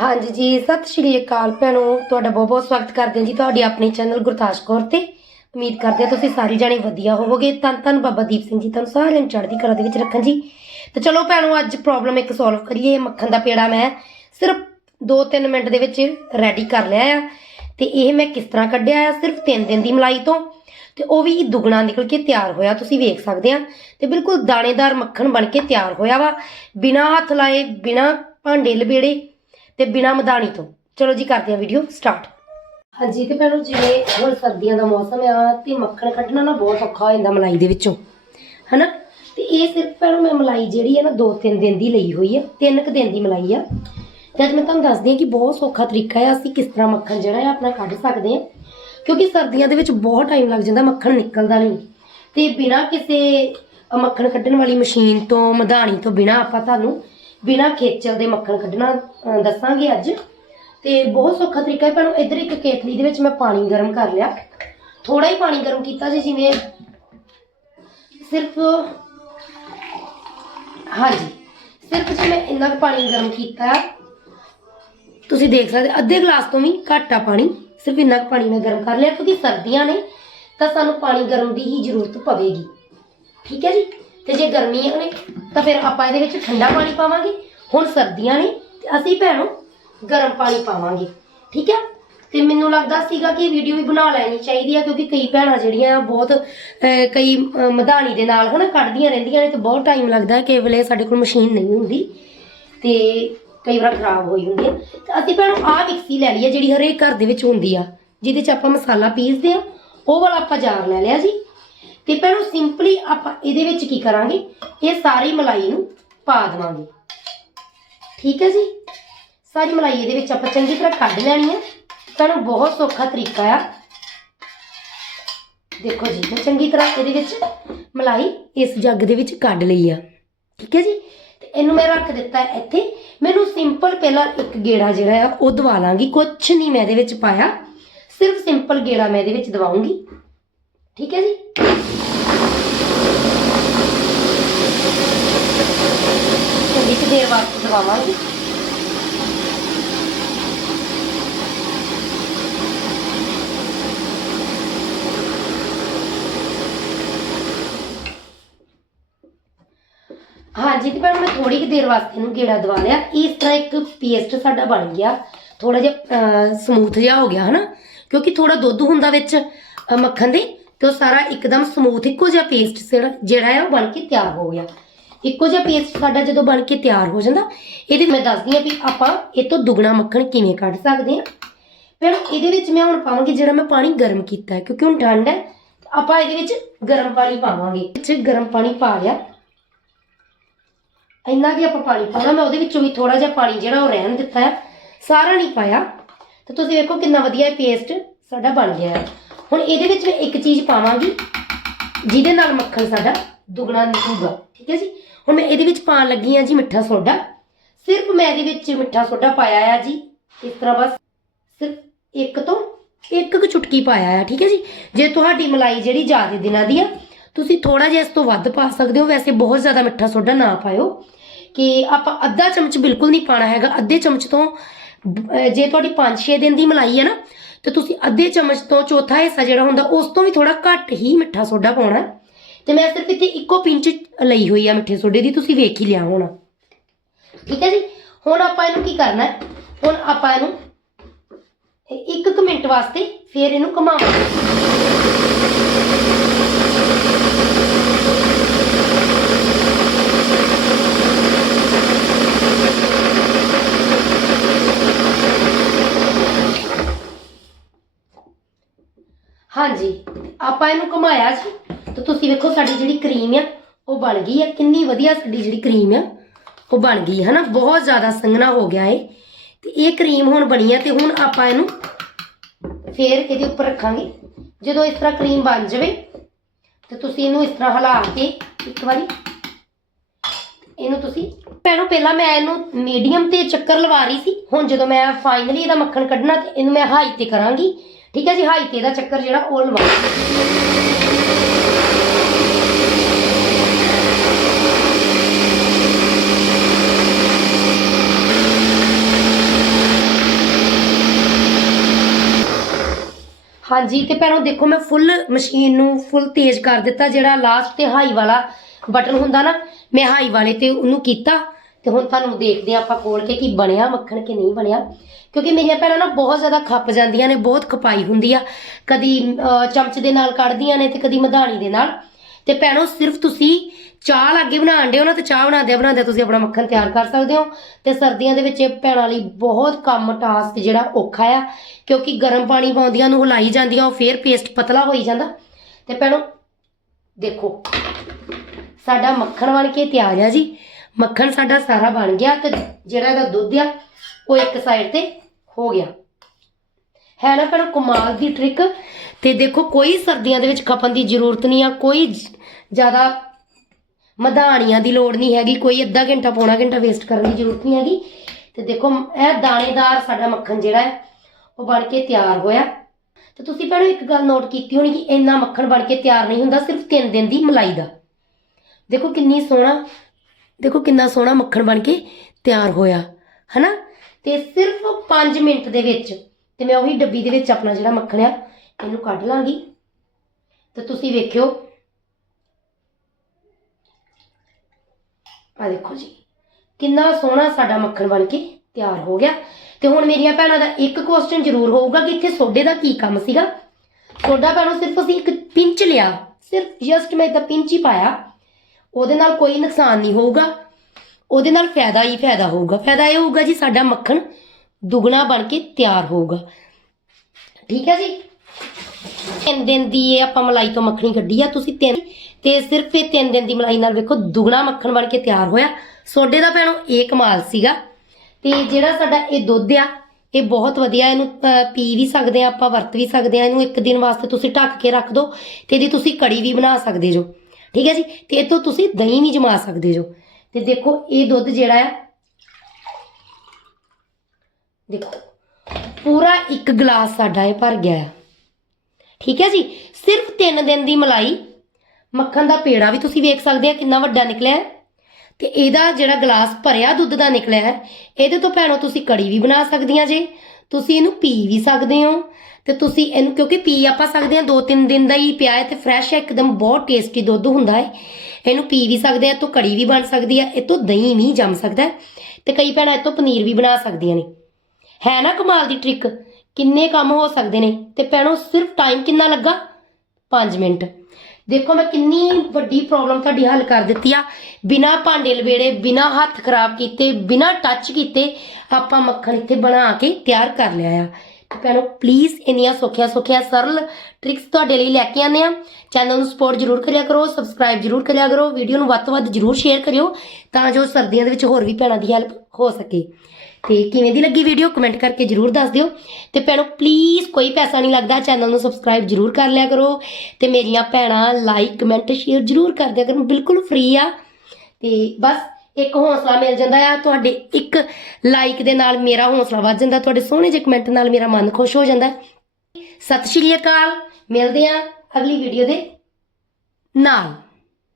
ਹਾਂਜੀ ਜੀ, ਸਤਿ ਸ਼੍ਰੀ ਅਕਾਲ ਭੈਣੋ, ਤੁਹਾਡਾ ਬਹੁਤ ਬਹੁਤ ਸਵਾਗਤ ਕਰਦੇ ਹਾਂ ਜੀ ਤੁਹਾਡੀ ਆਪਣੇ ਚੈਨਲ ਗੁਰਤਾਸ਼ ਕੌਰ ਤੇ। ਉਮੀਦ ਕਰਦੇ ਹਾਂ ਤੁਸੀਂ ਸਾਰੇ ਜਾਣੇ ਵਧੀਆ ਹੋਵੋਗੇ। ਧੰਨ ਧੰਨ ਬਾਬਾ ਦੀਪ ਸਿੰਘ ਜੀ, ਤੁਹਾਨੂੰ ਸਾਰਿਆਂ ਨੂੰ ਚੜ੍ਹਦੀ ਕਲਾ ਦੇ ਵਿੱਚ ਰੱਖਣ ਜੀ। ਤੇ ਚਲੋ ਭੈਣੋ, ਅੱਜ ਪ੍ਰੋਬਲਮ ਇੱਕ ਸੋਲਵ ਕਰੀਏ। ਮੱਖਣ ਦਾ ਪੇੜਾ ਮੈਂ ਸਿਰਫ 2-3 ਮਿੰਟ ਦੇ ਵਿੱਚ ਰੈਡੀ ਕਰ ਲਿਆ ਆ। ਤੇ ਇਹ ਮੈਂ ਕਿਸ ਤਰ੍ਹਾਂ ਕੱਢਿਆ ਆ? ਸਿਰਫ 3 ਦਿਨ ਦੀ ਮਲਾਈ ਤੋਂ। ਤੇ ਉਹ ਵੀ ਦੁੱਗਣਾ ਨਿਕਲ ਕੇ ਤਿਆਰ ਹੋਇਆ, ਤੁਸੀਂ ਵੇਖ ਸਕਦੇ ਆ ਤੇ ਬਿਲਕੁਲ ਦਾਣੇਦਾਰ ਮੱਖਣ ਬਣ ਕੇ ਤਿਆਰ ਹੋਇਆ ਵਾ। ਬਿਨਾ ਹੱਥ ਲਾਏ, ਬਿਨਾ ਭਾਂਡੇ ਲਬੇੜੇ ਤੇ ਬਿਨਾ ਮਧਾਣੀ ਤੋਂ। ਚਲੋ ਜੀ, ਕਰਦੇ ਆ ਵੀਡੀਓ ਸਟਾਰਟ ਹਾਂਜੀ, ਤੇ ਭੈਣੋ, ਜਿਵੇਂ ਹੁਣ ਸਰਦੀਆਂ ਦਾ ਮੌਸਮ ਆ, ਤੇ ਮੱਖਣ ਕੱਢਣਾ ਨਾ ਬਹੁਤ ਔਖਾ ਹੋ ਜਾਂਦਾ ਮਲਾਈ ਦੇ ਵਿੱਚੋਂ। ਹਨਾ? ਤੇ ਇਹ ਸਿਰਫ ਭੈਣੋ, ਮੈਂ ਮਲਾਈ ਜਿਹੜੀ ਆ ਨਾ 2-3 ਦਿਨ ਦੀ ਲਈ ਹੋਈ ਆ 3 ਕੁ ਦਿਨ ਦੀ ਮਲਾਈ ਆ। ਤੇ ਅੱਜ ਮੈਂ ਤੁਹਾਨੂੰ ਦੱਸਦੀ ਹਾਂ ਕਿ ਬਹੁਤ ਸੌਖਾ ਤਰੀਕਾ ਆ, ਅਸੀਂ ਕਿਸ ਤਰ੍ਹਾਂ ਮੱਖਣ ਜਿਹੜਾ ਆ, ਆਪਣਾ ਕੱਢ ਸਕਦੇ ਹਾਂ। ਕਿਉਂਕਿ ਸਰਦੀਆਂ ਦੇ ਵਿੱਚ ਬਹੁਤ ਟਾਈਮ ਲੱਗ ਜਾਂਦਾ ਮੱਖਣ ਨਿਕਲਦਾ ਨਹੀਂ। ਤੇ ਬਿਨਾ ਕਿਸੇ ਮੱਖਣ ਕੱਢਣ ਵਾਲੀ ਮਸ਼ੀਨ ਤੋਂ, ਮਧਾਣੀ ਤੋਂ ਬਿਨਾ ਆਪਾਂ ਤੁਹਾਨੂੰ, ਬਿਨਾ ਖੇਚਲ ਦੇ ਮੱਖਣ ਕੱਢਣਾ ਅ, ਦੱਸਾਂਗੇ ਅੱਜ। ਤੇ ਬਹੁਤ ਸੌਖਾ ਤਰੀਕਾ ਹੈ ਭੈਣੋ ਇੱਧਰ ਇੱਕ ਕੇਤਲੀ ਦੇ ਵਿੱਚ ਮੈਂ ਪਾਣੀ ਗਰਮ ਕਰ ਲਿਆ। ਥੋੜਾ ਹੀ ਪਾਣੀ ਗਰਮ ਕੀਤਾ ਜੀ ਜਿਵੇਂ ਸਿਰਫ ਹਾਂਜੀ ਸਿਰਫ ਜੀ ਮੈਂ ਇੰਨਾ ਕੁ ਪਾਣੀ ਗਰਮ ਕੀਤਾ ਤੁਸੀਂ ਦੇਖ ਸਕਦੇ ਅੱਧੇ ਗਲਾਸ ਤੋਂ ਵੀ ਘੱਟ ਆ ਪਾਣੀ। ਸਿਰਫ ਇੰਨਾ ਕੁ ਪਾਣੀ ਮੈਂ ਗਰਮ ਕਰ ਲਿਆ ਕਿਉਂਕਿ ਸਰਦੀਆਂ ਨੇ ਤਾਂ ਸਾਨੂੰ ਪਾਣੀ ਗਰਮ ਦੀ ਹੀ ਜ਼ਰੂਰਤ ਪਵੇਗੀ। ਠੀਕ ਹੈ ਜੀ? ਤੇ ਜੇ ਗਰਮੀਆਂ ਨੇ ਤਾਂ ਫਿਰ ਆਪਾਂ ਇਹਦੇ ਵਿੱਚ ਠੰਡਾ ਪਾਣੀ ਪਾਵਾਂਗੇ। ਹੁਣ ਸਰਦੀਆਂ ਨੇ ਤੇ ਅਸੀਂ ਭੈਣੋ ਗਰਮ ਪਾਣੀ ਪਾਵਾਂਗੇ ਠੀਕ ਹੈ ਤੇ ਮੈਨੂੰ ਲੱਗਦਾ ਸੀਗਾ ਕਿ ਵੀਡੀਓ ਵੀ ਬਣਾ ਲੈਣੀ ਚਾਹੀਦੀ ਆ ਕਿਉਂਕਿ ਕਈ ਭੈਣਾਂ ਜਿਹੜੀਆਂ ਆ ਬਹੁਤ ਅਹ, ਕਈ ਅਹ, ਮਧਾਣੀ ਦੇ ਨਾਲ ਹਨਾ ਕੱਢਦੀਆਂ ਰਹਿੰਦੀਆਂ ਨੇ ਤੇ ਬਹੁਤ ਟਾਈਮ ਲੱਗਦਾ ਹੈ, ਕਈ ਵੇਲੇ ਸਾਡੇ ਕੋਲ ਮਸ਼ੀਨ ਨਹੀਂ ਹੁੰਦੀ ਤੇ ਕਈ ਵਾਰ ਖਰਾਬ ਹੋਈ ਹੁੰਦੀ ਹੈ ਤੇ ਅਸੀਂ ਭੈਣੋ ਆਹ ਮਿਕਸੀ ਲੈ ਲਈ ਆ ਜਿਹੜੀ ਹਰੇਕ ਘਰ ਦੇ ਵਿੱਚ ਹੁੰਦੀ ਆ ਜਿਹਦੇ 'ਚ ਆਪਾਂ ਮਸਾਲਾ ਪੀਸਦੇ ਆ ਉਹ ਵਾਲਾ ਆਪਾਂ ਜਾਰ ਲੈ ਲਿਆ ਜੀ। ਤੇ ਭੈਣੋ ਸਿੰਪਲੀ ਆਪਾਂ ਇਹਦੇ ਵਿੱਚ ਕੀ ਕਰਾਂਗੇ? ਇਹ ਸਾਰੀ ਮਲਾਈ ਨੂੰ ਪਾ ਦੇਵਾਂਗੇ। ਠੀਕ ਹੈ ਜੀ? ਸਾਰੀ ਮਲਾਈ ਇਹਦੇ ਵਿੱਚ ਆਪਾਂ ਚੰਗੀ ਤਰ੍ਹਾਂ ਕੱਢ ਲੈਣੀ ਹੈ। ਤੁਹਾਨੂੰ ਬਹੁਤ ਸੌਖਾ ਤਰੀਕਾ ਆ। ਦੇਖੋ ਜੀ, ਮੈਂ ਚੰਗੀ ਤਰ੍ਹਾਂ ਇਹਦੇ ਵਿੱਚ ਮਲਾਈ ਇਸ ਜੱਗ ਦੇ ਵਿੱਚ ਕੱਢ ਲਈ ਆ। ਠੀਕ ਹੈ ਜੀ? ਤੇ ਇਹਨੂੰ ਮੈਂ ਰੱਖ ਦਿੱਤਾ ਇੱਥੇ। ਮੈਨੂੰ ਸਿੰਪਲ ਪਹਿਲਾਂ ਇੱਕ ਗੇੜਾ ਜਿਹੜਾ ਆ, ਉਹ ਦਵਾ ਲਾਂਗੀ। ਕੁਛ ਨਹੀਂ ਮੈਂ ਇਹਦੇ ਵਿੱਚ ਪਾਇਆ। ਸਿਰਫ ਸਿੰਪਲ ਗੇੜਾ ਮੈਂ ਇਹਦੇ ਵਿੱਚ ਦਵਾਉਂਗੀ। ਠੀਕ ਹੈ ਜੀ ਥੋੜੀ ਕੁ ਦੇਰ ਵਾਸਤੇ ਦਵਾਵਾਂਗੀ ਹਾਂਜੀ, ਤੇ ਪਰ ਮੈਂ ਥੋੜੀ ਕੁ ਦੇਰ ਵਾਸਤੇ ਇਹਨੂੰ ਗੇੜਾ ਦਵਾ ਲਿਆ। ਇਸ ਤਰ੍ਹਾਂ ਇੱਕ ਪੇਸਟ ਸਾਡਾ ਬਣ ਗਿਆ। ਥੋੜਾ ਜਿਹਾ ਸਮੂਥ ਜਿਹਾ ਹੋ ਗਿਆ, ਹਨਾ? ਕਿਉਂਕਿ ਥੋੜਾ ਦੁੱਧ ਹੁੰਦਾ ਵਿੱਚ ਮੱਖਣ ਦੇ, ਤੇ ਉਹ ਸਾਰਾ ਇੱਕਦਮ ਸਮੂਥ ਇੱਕੋ ਜਿਹਾ ਪੇਸਟ ਜਿਹੜਾ ਹੈ ਉਹ ਬਣ ਕੇ ਤਿਆਰ ਹੋ ਗਿਆ। ਇੱਕੋ ਜਿਹਾ ਪੇਸਟ ਸਾਡਾ ਜਦੋਂ ਬਣ ਕੇ ਤਿਆਰ ਹੋ ਜਾਂਦਾ, ਇਹਦੇ ਮੈਂ ਦੱਸਦੀ ਹਾਂ ਵੀ ਆਪਾਂ ਇਹ ਤੋਂ ਦੁੱਗਣਾ ਮੱਖਣ ਕਿਵੇਂ ਕੱਢ ਸਕਦੇ ਹਾਂ। ਫਿਰ ਇਹਦੇ ਵਿੱਚ ਮੈਂ ਹੁਣ ਪਾਵਾਂਗੀ ਜਿਹੜਾ ਮੈਂ ਪਾਣੀ ਗਰਮ ਕੀਤਾ ਹੈ, ਕਿਉਂਕਿ ਹੁਣ ਠੰਡ ਹੈ, ਆਪਾਂ ਇਹਦੇ ਵਿੱਚ ਗਰਮ ਪਾਣੀ ਪਾਵਾਂਗੇ। ਵਿੱਚ ਗਰਮ ਪਾਣੀ ਪਾ ਲਿਆ। ਇੰਨਾ ਕਿ ਆਪਾਂ ਪਾਣੀ ਪਾਉਣਾ, ਮੈਂ ਉਹਦੇ ਵਿੱਚੋਂ ਵੀ ਥੋੜਾ ਜਿਹਾ ਪਾਣੀ ਜਿਹੜਾ ਉਹ ਰਹਿਣ ਦਿੱਤਾ ਹੈ, ਸਾਰਾ ਨਹੀਂ ਪਾਇਆ। ਤੇ ਤੁਸੀਂ ਵੇਖੋ ਕਿੰਨਾ ਵਧੀਆ ਪੇਸਟ ਸਾਡਾ ਬਣ ਗਿਆ ਹੈ। ਹੁਣ ਇਹਦੇ ਵਿੱਚ ਮੈਂ ਇੱਕ ਚੀਜ਼ ਪਾਵਾਂਗੀ, ਜਿਹਦੇ ਨਾਲ ਮੱਖਣ ਸਾਡਾ ਦੁੱਗਣਾ ਨਿਕਲੂਗਾ। ਠੀਕ ਹੈ ਜੀ? ਹੁਣ ਮੈਂ ਇਹਦੇ ਵਿੱਚ ਪਾਉਣ ਲੱਗੀ ਹਾਂ ਜੀ ਮਿੱਠਾ ਸੋਡਾ। ਸਿਰਫ ਮੈਂ ਇਹਦੇ ਵਿੱਚ ਮਿੱਠਾ ਸੋਡਾ ਪਾਇਆ ਆ ਜੀ। ਇਸ ਤਰ੍ਹਾਂ ਬਸ ਸਿਰਫ ਇੱਕ ਤੋਂ ਇੱਕ ਕੁ ਚੁਟਕੀ ਪਾਇਆ ਆ, ਠੀਕ ਹੈ ਜੀ? ਜੇ ਤੁਹਾਡੀ ਮਲਾਈ ਜਿਹੜੀ ਜ਼ਿਆਦਾ ਦਿਨਾਂ ਦੀ ਆ, ਤੁਸੀਂ ਥੋੜਾ ਜਿਹਾ ਇਸ ਤੋਂ ਵੱਧ ਪਾ ਸਕਦੇ ਹੋ। ਵੈਸੇ ਬਹੁਤ ਜ਼ਿਆਦਾ ਮਿੱਠਾ ਸੋਡਾ ਨਾ ਪਾਇਓ। ਕਿ ਆਪਾਂ ਅੱਧਾ ਚਮਚ ਬਿਲਕੁਲ ਨਹੀਂ ਪਾਣਾ ਹੈਗਾ। ਅੱਧੇ ਚਮਚ ਤੋਂ ਜੇ ਤੁਹਾਡੀ 5-6 ਦਿਨ ਦੀ ਮਲਾਈ ਹੈ ਨਾ, ਤੇ ਤੁਸੀਂ ਅੱਧੇ ਚਮਚ ਤੋਂ ਚੌਥਾ ਹਿੱਸਾ ਜਿਹੜਾ ਹੁੰਦਾ, ਉਸ ਤੋਂ ਵੀ ਥੋੜਾ ਘੱਟ ਹੀ ਮਿੱਠਾ ਸੋਡਾ ਪਾਉਣਾ। ਤੇ ਮੈਂ ਸਿਰਫ ਇੱਥੇ ਇੱਕੋ ਪਿੰਚ ਲਈ ਹੋਈ ਆ ਮਿੱਠੇ ਸੋਡੇ ਦੀ, ਤੁਸੀਂ ਵੇਖ ਹੀ ਲਿਆ ਹੋਣਾ। ਠੀਕ ਹੈ ਜੀ? ਹੁਣ ਆਪਾਂ ਇਹਨੂੰ ਕੀ ਕਰਨਾ ਹੈ? ਹੁਣ ਆਪਾਂ ਇਹਨੂੰ ਇੱਕ ਕੁ ਮਿੰਟ ਵਾਸਤੇ ਫੇਰ ਇਹਨੂੰ ਘੁਮਾਵਾਂਗੇ। ਹਾਂਜੀ, ਆਪਾਂ ਇਹਨੂੰ ਘੁਮਾਇਆ ਜੀ। ਤੇ ਤੁਸੀਂ ਵੇਖੋ ਸਾਡੀ ਜਿਹੜੀ ਕਰੀਮ ਆ, ਉਹ ਬਣ ਗਈ ਆ। ਕਿੰਨੀ ਵਧੀਆ ਸਾਡੀ ਜਿਹੜੀ ਕਰੀਮ ਆ, ਉਹ ਬਣ ਗਈ ਹੈ ਨਾ ਬਹੁਤ ਜ਼ਿਆਦਾ ਸੰਘਣਾ ਹੋ ਗਿਆ ਏ ਤੇ ਇਹ ਕਰੀਮ ਹੁਣ ਬਣੀ ਆ ਤੇ ਹੁਣ ਆਪਾਂ ਇਹਨੂੰ ਫੇਰ ਇਹਦੇ ਉੱਪਰ ਰੱਖਾਂਗੇ। ਜਦੋਂ ਇਸ ਤਰ੍ਹਾਂ ਕਰੀਮ ਬਣ ਜਾਵੇ, ਤੇ ਤੁਸੀਂ ਇਹਨੂੰ ਇਸ ਤਰ੍ਹਾਂ ਹਿਲਾ ਕੇ ਇੱਕ ਵਾਰੀ ਇਹਨੂੰ ਤੁਸੀਂ ਭੈਣੋ, ਪਹਿਲਾਂ ਮੈਂ ਇਹਨੂੰ ਮੀਡੀਅਮ ਤੇ ਚੱਕਰ ਲਵਾ ਰਹੀ ਸੀ। ਹੁਣ ਜਦੋਂ ਮੈਂ ਫਾਈਨਲੀ ਇਹਦਾ ਮੱਖਣ ਕੱਢਣਾ, ਤੇ ਇਹਨੂੰ ਮੈਂ ਹਾਈ ਤੇ ਕਰਾਂਗੀ। ਠੀਕ ਹੈ ਜੀ ਹਾਈ ਤੇ ਇਹਦਾ ਚੱਕਰ ਜਿਹੜਾ ਉਹ ਲਵਾਂਗੀ ਹਾਂਜੀ, ਤੇ ਭੈਣੋ ਦੇਖੋ ਮੈਂ ਫੁੱਲ ਮਸ਼ੀਨ ਨੂੰ ਫੁੱਲ ਤੇਜ਼ ਕਰ ਦਿੱਤਾ, ਜਿਹੜਾ ਲਾਸਟ ਤੇ ਹਾਈ ਵਾਲਾ ਬਟਨ ਹੁੰਦਾ ਨਾ, ਮੈਂ ਹਾਈ ਵਾਲੇ ਤੇ ਉਹਨੂੰ ਕੀਤਾ। ਤੇ ਹੁਣ ਤੁਹਾਨੂੰ ਦੇਖਦੇ ਹਾਂ ਆਪਾਂ ਕੋਲ ਕੇ ਕਿ ਬਣਿਆ ਮੱਖਣ ਕਿ ਨਹੀਂ ਬਣਿਆ। ਕਿਉਂਕਿ ਮੇਰੀਆਂ ਭੈਣਾਂ ਨਾ ਬਹੁਤ ਜ਼ਿਆਦਾ ਖੱਪ ਜਾਂਦੀਆਂ ਨੇ, ਬਹੁਤ ਖਪਾਈ ਹੁੰਦੀ ਆ। ਕਦੀ ਚਮਚ ਦੇ ਨਾਲ ਕੱਢਦੀਆਂ ਨੇ ਤੇ ਕਦੀ ਮਧਾਣੀ ਦੇ ਨਾਲ। ਤੇ ਭੈਣੋ ਸਿਰਫ ਤੁਸੀਂ ਚਾਹ ਲਾਗੇ ਬਣਾਉਣ ਦਿਓ ਨਾ ਤੇ ਚਾਹ ਬਣਾਉਂਦੇ ਬਣਾਉਂਦੇ ਤੁਸੀਂ ਆਪਣਾ ਮੱਖਣ ਤਿਆਰ ਕਰ ਸਕਦੇ ਹੋ। ਤੇ ਸਰਦੀਆਂ ਦੇ ਵਿੱਚ ਇਹ ਭੈਣਾਂ ਲਈ ਬਹੁਤ ਕੰਮ ਟਾਸਕ ਜਿਹੜਾ ਔਖਾ ਆ, ਕਿਉਂਕਿ ਗਰਮ ਪਾਣੀ ਪਾਉਂਦੀਆਂ ਨੂੰ ਹਿਲਾਈ ਜਾਂਦੀਆਂ, ਉਹ ਫੇਰ ਪੇਸਟ ਪਤਲਾ ਹੋਈ ਜਾਂਦਾ। ਤੇ ਭੈਣੋ, ਦੇਖੋ, ਸਾਡਾ ਮੱਖਣ ਬਣ ਕੇ ਤਿਆਰ ਆ ਜੀ। ਮੱਖਣ ਸਾਡਾ ਸਾਰਾ ਬਣ ਗਿਆ ਤੇ ਜਿਹੜਾ ਇਹਦਾ ਦੁੱਧ ਆ, ਉਹ ਇੱਕ ਸਾਈਡ ਤੇ ਹੋ ਗਿਆ। ਹੈ ਨਾ ਪਰ ਕਮਾਲ ਦੀ ਟ੍ਰਿਕ ਤੇ ਦੇਖੋ, ਕੋਈ ਸਰਦੀਆਂ ਦੇ ਵਿੱਚ ਖਪਨ ਦੀ ਜ਼ਰੂਰਤ ਨਹੀਂ ਆ, ਕੋਈ ਜ਼ਿਆਦਾ ਮਧਾਣੀਆਂ ਦੀ ਲੋੜ ਨਹੀਂ ਹੈਗੀ, ਕੋਈ ਅੱਧਾ ਘੰਟਾ ਪੌਣਾ ਘੰਟਾ ਵੇਸਟ ਕਰਨ ਦੀ ਜ਼ਰੂਰਤ ਨਹੀਂ ਹੈਗੀ। ਤੇ ਦੇਖੋ, ਇਹ ਦਾਣੇਦਾਰ ਸਾਡਾ ਮੱਖਣ ਜਿਹੜਾ ਹੈ, ਉਹ ਬਣ ਕੇ ਤਿਆਰ ਹੋਇਆ। ਤੇ ਤੁਸੀਂ ਭੈਣੋ, ਇੱਕ ਗੱਲ ਨੋਟ ਕੀਤੀ ਹੋਣੀ ਕਿ ਇੰਨਾ ਮੱਖਣ ਬਣ ਕੇ ਤਿਆਰ ਨਹੀਂ ਹੁੰਦਾ, ਸਿਰਫ 3 ਦਿਨ ਦੀ ਮਲਾਈ ਦਾ। ਦੇਖੋ ਕਿੰਨੀ ਸੋਹਣਾ, ਦੇਖੋ ਕਿੰਨਾ ਸੋਹਣਾ ਮੱਖਣ ਬਣ ਕੇ ਤਿਆਰ ਹੋਇਆ, ਹਨਾ? ਤੇ ਸਿਰਫ 5 ਮਿੰਟ ਦੇ ਵਿੱਚ, ਤੇ ਮੈਂ ਉਹੀ ਡੱਬੀ ਦੇ ਵਿੱਚ ਆਪਣਾ ਜਿਹੜਾ ਮੱਖਣ ਆ, ਇਹਨੂੰ ਕੱਢ ਲਾਂਗੀ। ਤੇ ਤੁਸੀਂ ਵੇਖਿਓ ਆ ਦੇਖੋ ਜੀ, ਕਿੰਨਾ ਸੋਹਣਾ ਸਾਡਾ ਮੱਖਣ ਬਣ ਕੇ ਤਿਆਰ ਹੋ ਗਿਆ। ਤੇ ਹੁਣ ਮੇਰੀਆਂ ਭੈਣਾਂ ਦਾ ਇੱਕ ਕੁਐਸਚਨ ਜ਼ਰੂਰ ਹੋਊਗਾ ਕਿ ਇੱਥੇ ਸੋਡੇ ਦਾ ਕੀ ਕੰਮ ਸੀਗਾ। ਸੋਡਾ ਭੈਣੋ ਸਿਰਫ ਅਸੀਂ ਇੱਕ ਪਿੰਚ ਲਿਆ, ਸਿਰਫ ਜਸਟ ਮੈਂ ਤਾਂ ਪਿੰਚ ਹੀ ਪਾਇਆ। ਉਹਦੇ ਨਾਲ ਕੋਈ ਨੁਕਸਾਨ ਨਹੀਂ ਹੋਊਗਾ। ਉਹਦੇ ਨਾਲ ਫਾਇਦਾ ਹੀ ਫਾਇਦਾ ਹੋਊਗਾ। ਫਾਇਦਾ ਇਹ ਹੋਊਗਾ ਜੀ ਸਾਡਾ ਮੱਖਣ ਦੁੱਗਣਾ ਬਣ ਕੇ ਤਿਆਰ ਹੋਊਗਾ। ਠੀਕ ਹੈ ਜੀ? ਤਿੰਨ ਦਿਨ ਦੀ ਇਹ ਆਪਾਂ ਮਲਾਈ ਤੋਂ ਮੱਖਣੀ ਕੱਢੀ ਆ ਤੁਸੀਂ ਤਿੰਨ ਤੇ ਸਿਰਫ ਇਹ ਤਿੰਨ ਦਿਨ ਦੀ ਮਲਾਈ ਨਾਲ ਵੇਖੋ ਦੁੱਗਣਾ ਮੱਖਣ ਬਣ ਕੇ ਤਿਆਰ ਹੋਇਆ। ਸੋਡੇ ਦਾ ਭੈਣੋ ਇਹ ਕਮਾਲ ਸੀਗਾ। ਤੇ ਜਿਹੜਾ ਸਾਡਾ ਇਹ ਦੁੱਧ ਆ, ਇਹ ਬਹੁਤ ਵਧੀਆ ਇਹਨੂੰ ਪੀ ਵੀ ਸਕਦੇ ਆ ਆਪਾਂ, ਵਰਤ ਵੀ ਸਕਦੇ ਆ। ਇਹਨੂੰ ਇੱਕ ਦਿਨ ਵਾਸਤੇ ਤੁਸੀਂ ਢੱਕ ਕੇ ਰੱਖ ਦਿਓ ਤੇ ਇਹਦੀ ਤੁਸੀਂ ਕੜੀ ਵੀ ਬਣਾ ਸਕਦੇ ਜੋ। ਠੀਕ ਹੈ ਜੀ? ਤੇ ਇਹ ਤੋਂ ਤੁਸੀਂ ਦਹੀਂ ਵੀ ਜਮਾ ਸਕਦੇ ਜੋ। ਤੇ ਦੇਖੋ ਇਹ ਦੁੱਧ ਜਿਹੜਾ ਆ, ਦੇਖੋ, ਪੂਰਾ ਇੱਕ ਗਲਾਸ ਸਾਡਾ ਇਹ ਭਰ ਗਿਆ ਆ। ਠੀਕ ਹੈ ਜੀ? ਸਿਰਫ 3 ਦਿਨ ਦੀ ਮਲਾਈ। ਮੱਖਣ ਦਾ ਪੇੜਾ ਵੀ ਤੁਸੀਂ ਵੇਖ ਸਕਦੇ ਆ, ਕਿੰਨਾ ਵੱਡਾ ਨਿਕਲਿਆ ਹੈ। ਤੇ ਇਹਦਾ ਜਿਹੜਾ ਗਲਾਸ ਭਰਿਆ ਦੁੱਧ ਦਾ ਨਿਕਲਿਆ ਹੈ, ਇਹਦੇ ਤੋਂ ਭੈਣੋ ਤੁਸੀਂ ਕੜੀ ਵੀ ਬਣਾ ਸਕਦੀਆਂ ਜੇ। ਤੁਸੀਂ ਇਹਨੂੰ ਪੀ ਵੀ ਸਕਦੇ ਹੋ। ਤੇ ਤੁਸੀਂ ਇਹਨੂੰ, ਕਿਉਂਕਿ ਪੀ ਆਪਾਂ ਸਕਦੇ ਹਾਂ 2-3 ਦਿਨ ਦਾ ਹੀ ਪਿਆ ਹੈ ਤੇ ਫਰੈਸ਼ ਹੈ, ਇੱਕਦਮ ਬਹੁਤ ਟੇਸਟੀ ਦੁੱਧ ਹੁੰਦਾ ਹੈ। ਇਹਨੂੰ ਪੀ ਵੀ ਸਕਦੇ ਆ ਤੋਂ ਕੜੀ ਵੀ ਬਣ ਸਕਦੀ ਹੈ, ਇਹ ਤੋਂ ਦਹੀਂ ਵੀ ਜੰਮ ਸਕਦਾ ਹੈ। ਤੇ ਕਈ ਭੈਣਾਂ ਇਹ ਤੋਂ ਪਨੀਰ ਵੀ ਬਣਾ ਸਕਦੀਆਂ ਨੇ। ਹੈ ਨਾ ਕਮਾਲ ਦੀ ਟ੍ਰਿਕ ਕਿੰਨੇ ਕੰਮ ਹੋ ਸਕਦੇ ਨੇ? ਤੇ ਭੈਣੋ, ਸਿਰਫ ਟਾਈਮ ਕਿੰਨਾ ਲੱਗਾ? 5 ਮਿੰਟ। ਦੇਖੋ, ਮੈਂ ਕਿੰਨੀ ਵੱਡੀ ਪ੍ਰੋਬਲਮ ਤੁਹਾਡੀ ਹੱਲ ਕਰ ਦਿੱਤੀ ਆ। ਬਿਨਾ ਭਾਂਡੇ ਲਵੇੜੇ, ਬਿਨਾ ਹੱਥ ਖਰਾਬ ਕੀਤੇ, ਬਿਨਾ ਟੱਚ ਕੀਤੇ, ਆਪਾਂ ਮੱਖਣ ਇੱਥੇ ਬਣਾ ਕੇ ਤਿਆਰ ਕਰ ਲਿਆ ਆ। ਭੈਣੋ ਪਲੀਜ਼ ਇੰਨੀਆਂ ਸੌਖੀਆਂ ਸੌਖੀਆਂ, ਸਰਲ ਟ੍ਰਿਕਸ ਤੁਹਾਡੇ ਲਈ ਲੈ ਕੇ ਆਨੇ ਆ ਚੈਨਲ ਨੂੰ ਸਪੋਰਟ ਜਰੂਰ ਕਰਿਆ ਕਰੋ ਸਬਸਕ੍ਰਾਈਬ ਜਰੂਰ ਕਰਿਆ ਕਰੋ ਵੀਡੀਓ ਨੂੰ ਵੱਧ ਤੋਂ ਵੱਧ ਜਰੂਰ ਸ਼ੇਅਰ ਕਰਿਓ, ਤਾਂ ਜੋ ਸਰਦੀਆਂ ਦੇ ਵਿੱਚ ਹੋਰ ਵੀ ਭੈਣਾਂ ਦੀ ਹੈਲਪ ਹੋ ਸਕੇ। ਤੇ ਕਿਵੇਂ ਦੀ ਲੱਗੀ ਵੀਡੀਓ ਕਮੈਂਟ ਕਰਕੇ ਜਰੂਰ ਦੱਸ ਦਿਓ। ਤੇ ਭੈਣੋ ਪਲੀਜ਼ ਕੋਈ ਪੈਸਾ ਨਹੀਂ ਲੱਗਦਾ ਚੈਨਲ ਨੂੰ ਸਬਸਕ੍ਰਾਈਬ ਜਰੂਰ ਕਰ ਲਿਆ ਕਰੋ। ਤੇ ਮੇਰੀਆਂ ਭੈਣਾਂ ਲਾਈਕ ਕਮੈਂਟ ਸ਼ੇਅਰ ਜਰੂਰ ਕਰ ਦਿਆ ਕਰਨ ਬਿਲਕੁਲ ਫ੍ਰੀ ਆ। ਤੇ ਬਸ ਇੱਕ ਹੌਸਲਾ ਮਿਲ ਜਾਂਦਾ ਆ, ਤੁਹਾਡੇ ਇੱਕ ਲਾਈਕ ਦੇ ਨਾਲ ਮੇਰਾ ਹੌਸਲਾ ਵੱਧ ਜਾਂਦਾ, ਤੁਹਾਡੇ ਸੋਹਣੇ ਜਿਹੇ ਕਮੈਂਟ ਨਾਲ ਮੇਰਾ ਮਨ ਖੁਸ਼ ਹੋ ਜਾਂਦਾ। ਸਤਿ ਸ਼੍ਰੀ ਅਕਾਲ, ਮਿਲਦੇ ਆ ਅਗਲੀ ਵੀਡੀਓ ਦੇ ਨਾਲ।